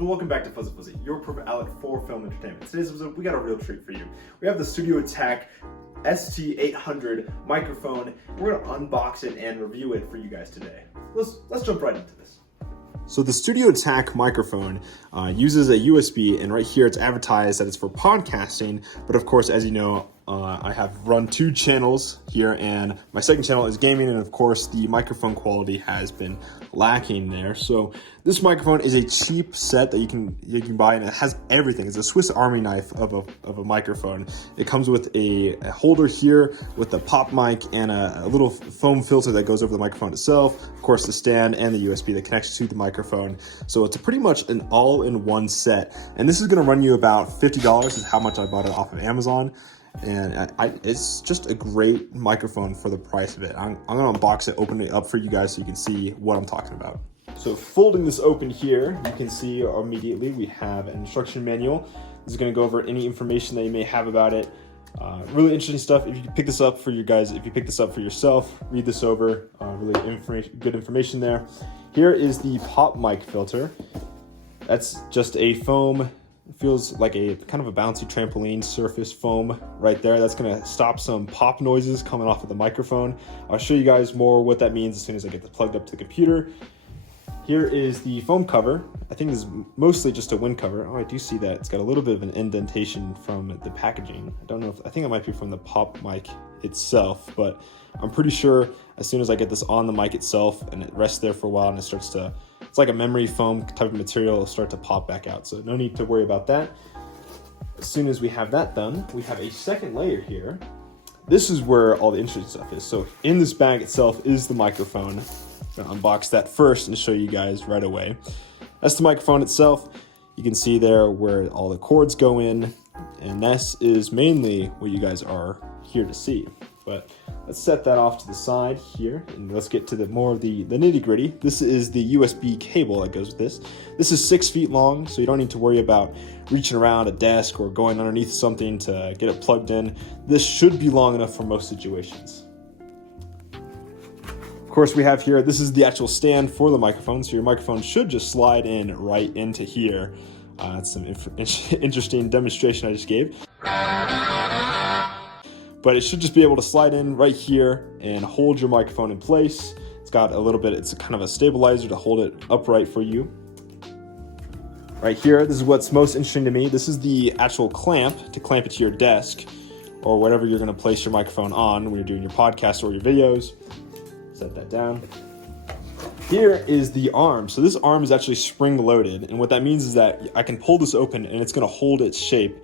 and welcome back to Fuzzy Fuzzy, your perfect outlet for film entertainment. Today's episode, we got a real treat for you. We have the Sudotack ST-800 microphone. We're gonna unbox it and review it for you guys today. Let's jump right into this. So the Sudotack microphone uses a USB, and right here it's advertised that it's for podcasting, but of course, as you know, I have run 2 channels here, and my second channel is gaming, and of course the microphone quality has been lacking there. So this microphone is a cheap set that you can buy, and it has everything. It's a Swiss Army knife of a microphone. It comes with a holder here with a pop mic and a little foam filter that goes over the microphone itself. Of course, the stand and the USB that connects to the microphone. So it's pretty much an all-in-one set, and this is going to run you about $50 is how much I bought it off of Amazon. And it's just a great microphone for the price of it. I'm gonna unbox it, open it up for you guys so you can see what I'm talking about. So folding this open here, you can see immediately we have an instruction manual. This is gonna go over any information that you may have about it. Really interesting stuff. If you pick this up for you guys, if you pick this up for yourself, read this over. Really good information there. Here is the pop mic filter. That's just a foam. It feels like a kind of a bouncy trampoline surface foam right there. That's gonna stop some pop noises coming off of the microphone. I'll show you guys more what that means as soon as I get this plugged up to the computer. Here is the foam cover. I think this is mostly just a wind cover. Oh, I do see that. It's got a little bit of an indentation from the packaging. I think it might be from the pop mic itself, but I'm pretty sure as soon as I get this on the mic itself and it rests there for a while and it starts to, it's like a memory foam type of material, it'll start to pop back out. So no need to worry about that. As soon as we have that done, we have a second layer here. This is where all the interesting stuff is. So in this bag itself is the microphone. I'm gonna unbox that first and show you guys right away. That's the microphone itself. You can see there where all the cords go in, and this is mainly what you guys are here to see. But let's set that off to the side here, and let's get to the more of the nitty gritty. This is the USB cable that goes with this. This is 6 feet long, so you don't need to worry about reaching around a desk or going underneath something to get it plugged in. This should be long enough for most situations. Of course, we have here, this is the actual stand for the microphone, so your microphone should just slide in right into here. That's some interesting demonstration I just gave. But it should just be able to slide in right here and hold your microphone in place. It's got a little bit, it's kind of a stabilizer to hold it upright for you. Right here, this is what's most interesting to me. This is the actual clamp to clamp it to your desk or whatever you're gonna place your microphone on when you're doing your podcast or your videos. Set that down. Here is the arm. So this arm is actually spring loaded. And what that means is that I can pull this open and it's gonna hold its shape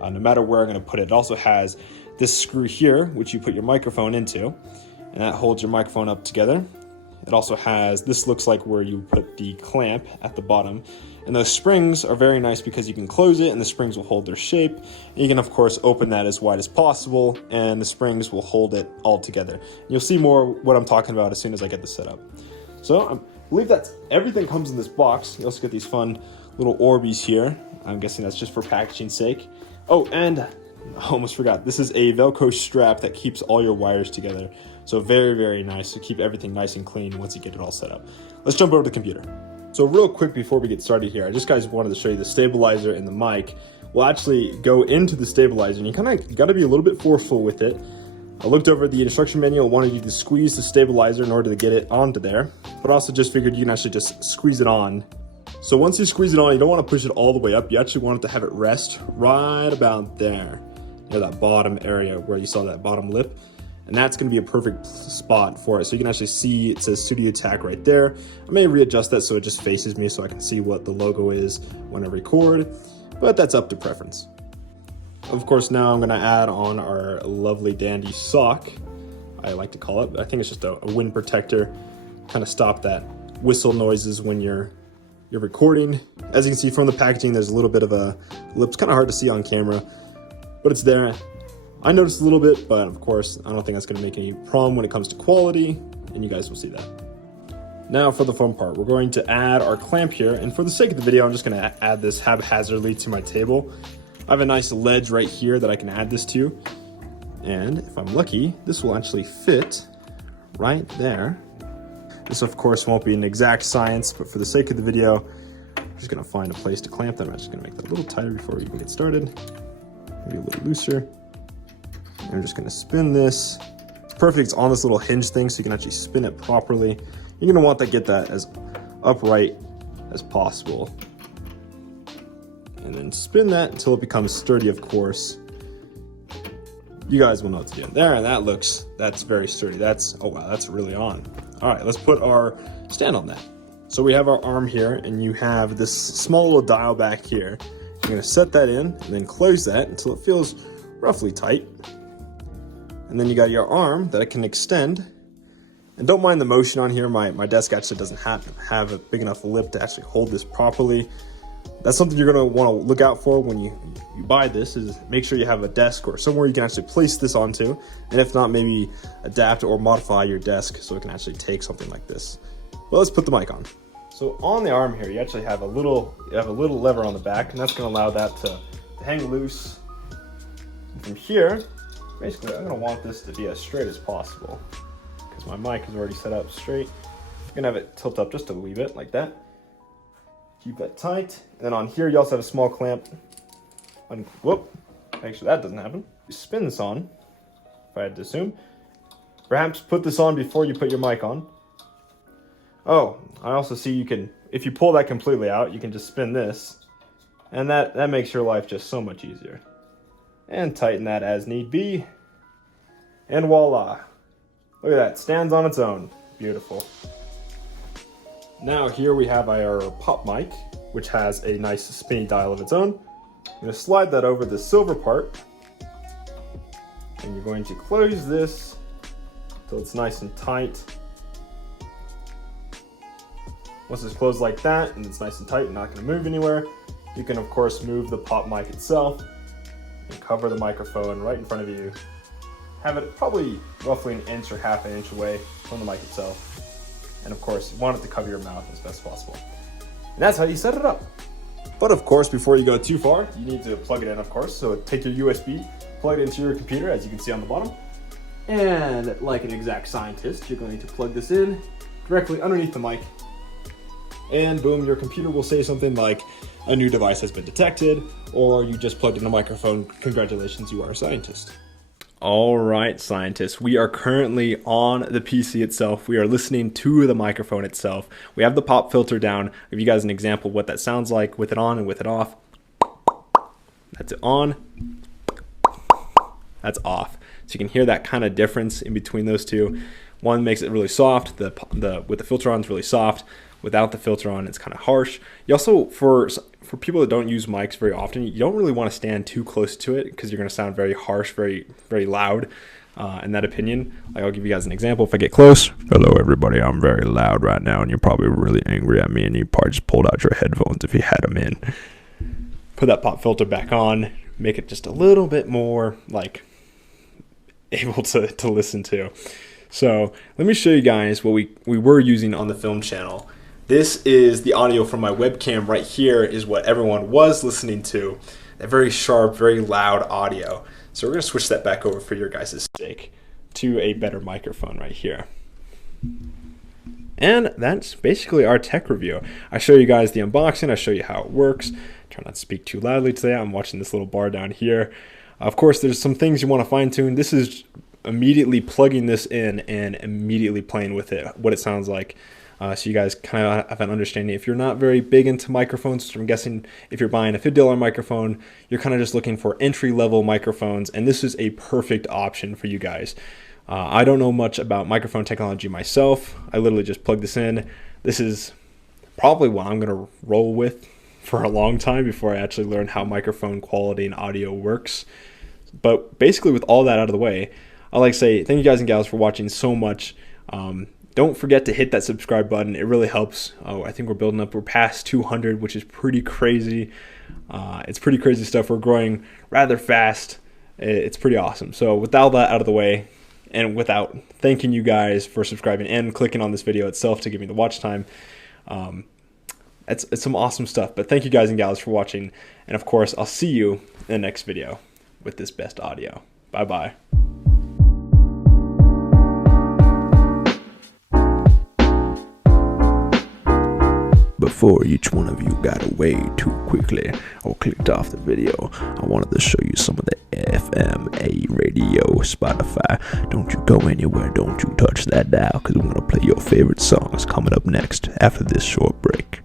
no matter where I'm gonna put it. It also has this screw here, which you put your microphone into, and that holds your microphone up together. It also has, this looks like where you put the clamp at the bottom. And those springs are very nice because you can close it and the springs will hold their shape. And you can of course open that as wide as possible and the springs will hold it all together. And you'll see more what I'm talking about as soon as I get this set up. So I believe that's everything comes in this box. You also get these fun little Orbeez here. I'm guessing that's just for packaging's sake. Oh, and I almost forgot. This is a Velcro strap that keeps all your wires together. So very, very nice to keep everything nice and clean once you get it all set up. Let's jump over to the computer. So real quick before we get started here, I just guys wanted to show you the stabilizer and the mic will actually go into the stabilizer, and you kind of got to be a little bit forceful with it. I looked over the instruction manual and wanted you to squeeze the stabilizer in order to get it onto there, but also just figured you can actually just squeeze it on. So once you squeeze it on, you don't want to push it all the way up. You actually want it to have it rest right about there, near that bottom area where you saw that bottom lip. And that's going to be a perfect spot for it. So you can actually see it says Sudotack right there. I may readjust that so it just faces me so I can see what the logo is when I record, but that's up to preference. Of course, now I'm going to add on our lovely dandy sock, I like to call it. I think it's just a wind protector, kind of stop that whistle noises when you're recording. As you can see from the packaging, there's a little bit of a lip. It's kind of hard to see on camera, but it's there. I noticed a little bit, but of course, I don't think that's gonna make any problem when it comes to quality, and you guys will see that. Now for the fun part, we're going to add our clamp here, and for the sake of the video, I'm just gonna add this haphazardly to my table. I have a nice ledge right here that I can add this to, and if I'm lucky, this will actually fit right there. This of course won't be an exact science, but for the sake of the video, just gonna find a place to clamp them. I'm just gonna make that a little tighter before we even get started. Maybe a little looser. And I'm just gonna spin this. It's perfect, it's on this little hinge thing so you can actually spin it properly. You're gonna want to get that as upright as possible. And then spin that until it becomes sturdy, of course. You guys will know what to do. There, that's very sturdy. Oh wow, that's really on. All right, let's put our stand on that. So we have our arm here, and you have this small little dial back here. You're gonna set that in, and then close that until it feels roughly tight. And then you got your arm that it can extend. And don't mind the motion on here. My desk actually doesn't have a big enough lip to actually hold this properly. That's something you're gonna wanna look out for when you buy this, is make sure you have a desk or somewhere you can actually place this onto. And if not, maybe adapt or modify your desk so it can actually take something like this. Well, let's put the mic on. So on the arm here, you actually have a little lever on the back, and that's gonna allow that to hang loose. And from here, basically I'm gonna want this to be as straight as possible because my mic is already set up straight. I'm gonna have it tilt up just a wee bit like that. Keep that tight. And then on here, you also have a small clamp. Whoop, make sure that doesn't happen. You spin this on, if I had to assume. Perhaps put this on before you put your mic on. Oh, I also see you can, if you pull that completely out, you can just spin this. And that makes your life just so much easier. And tighten that as need be. And voila. Look at that, stands on its own. Beautiful. Now here we have our pop mic, which has a nice spinny dial of its own. I'm going to slide that over the silver part. And you're going to close this until it's nice and tight. Once it's closed like that and it's nice and tight and not going to move anywhere, you can of course move the pop mic itself and cover the microphone right in front of you. Have it probably roughly an inch or half an inch away from the mic itself. And of course, you want it to cover your mouth as best possible. And that's how you set it up. But of course, before you go too far, you need to plug it in, of course. So take your USB, plug it into your computer, as you can see on the bottom. And like an exact scientist, you're going to plug this in directly underneath the mic. And boom, your computer will say something like, a new device has been detected, or you just plugged in a microphone. Congratulations, you are a scientist. All right, scientists, we are currently on the PC itself. We are listening to the microphone itself. We have the pop filter down. I'll give you guys an example of what that sounds like with it on and with it off. That's it on. That's off. So you can hear that kind of difference in between those two. One makes it really soft. With the filter on, it's really soft. Without the filter on, it's kind of harsh. You also, for people that don't use mics very often, you don't really want to stand too close to it because you're going to sound very harsh, very, very loud. In that opinion, like I'll give you guys an example. If I get close, hello everybody, I'm very loud right now, and you're probably really angry at me, and you probably just pulled out your headphones if you had them in. Put that pop filter back on, make it just a little bit more like able to listen to. So let me show you guys what we were using on the film channel. This is the audio from my webcam right here, is what everyone was listening to. That very sharp, very loud audio. So we're going to switch that back over for your guys' sake to a better microphone right here. And that's basically our tech review. I show you guys the unboxing, I show you how it works. Try not to speak too loudly today. I'm watching this little bar down here. Of course, there's some things you want to fine tune. This is immediately plugging this in and immediately playing with it, what it sounds like. So you guys kind of have an understanding. If you're not very big into microphones, which I'm guessing if you're buying a $50 microphone, you're kind of just looking for entry-level microphones, and this is a perfect option for you guys. I don't know much about microphone technology myself. I literally just plug this in. This is probably what I'm going to roll with for a long time before I actually learn how microphone quality and audio works. But basically with all that out of the way, I'd like to say thank you guys and gals for watching so much. Don't forget to hit that subscribe button. It really helps. I think we're building up. We're past 200, which is pretty crazy. It's pretty crazy stuff. We're growing rather fast. It's pretty awesome. So with all that out of the way, and without thanking you guys for subscribing and clicking on this video itself to give me the watch time, it's some awesome stuff. But thank you guys and gals for watching. And of course, I'll see you in the next video with this best audio. Bye-bye. before each one of you got away too quickly or clicked off the video, I wanted to show you some of the FMA radio Spotify. Don't you go anywhere, don't you touch that dial, because we're going to play your favorite songs coming up next after this short break.